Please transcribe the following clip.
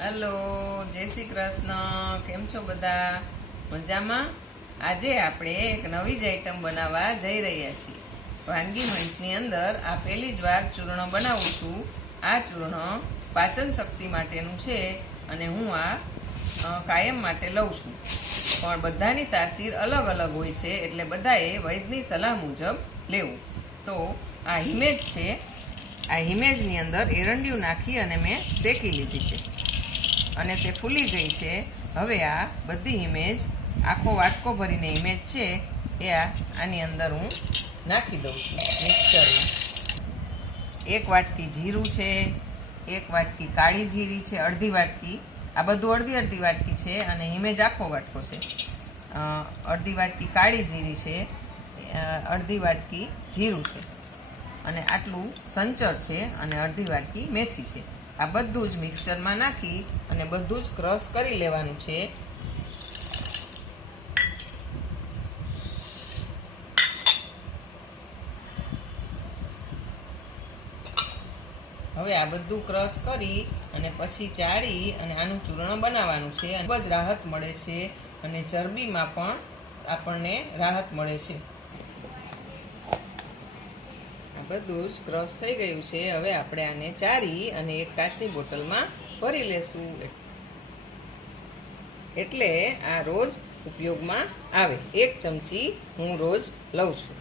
Hello, જય શ્રી કૃષ્ણ. કેમ છો બધા? મજામાં? આજે આપણે એક નવી જ આઈટમ બનાવવા જઈ રહ્યા છીએ. વાનગી મંચની અંદર આ પહેલી જ વાર ચૂર્ણ બનાવું છું. આ ચૂર્ણ પાચન શક્તિ માટેનું છે અને હું આ કાયમ માટે લઉં છું. પણ બધાની તાસીર અલગ અલગ હોય છે, એટલે બધાએ વૈદ્યની સલાહ મુજબ લેવું. તો આ હિમેજ છે. આ હિમેજની અંદર એરંડિયું નાખી અને મેં શેકી લીધી છે અને તે ફૂલી ગઈ છે. હવે આ બધી ઇમેજ આખો વાટકો ભરીને ઇમેજ છે એ આની અંદર હું નાખી દઉં છું મિક્સરમાં. એક વાટકી જીરું છે, એક વાટકી કાળી જીરી છે, અડધી વાટકી, આ બધું અડધી અડધી વાટકી છે અને ઇમેજ આખો વાટકો છે. અડધી વાટકી કાળી જીરી છે, અડધી વાટકી જીરું છે અને આટલું સંચર છે અને અડધી વાટકી મેથી છે. આ બધું જ મિક્સચરમાં નાખી અને બધું જ ક્રશ કરી લેવાનું છે. હવે આ બધું ક્રશ કરી અને પછી ચાળી અને આનું ચૂર્ણ બનાવવાનું છે. ખૂબ જ રાહત મળે છે અને ચરબીમાં પણ આપણને રાહત મળે છે. બધું જ ક્રશ થઈ ગયું છે. હવે આપણે આને ચારી અને એક કાચની બોટલમાં ભરી લેશું, એટલે આ રોજ ઉપયોગમાં આવે. 1 ચમચી હું રોજ લઉં છું.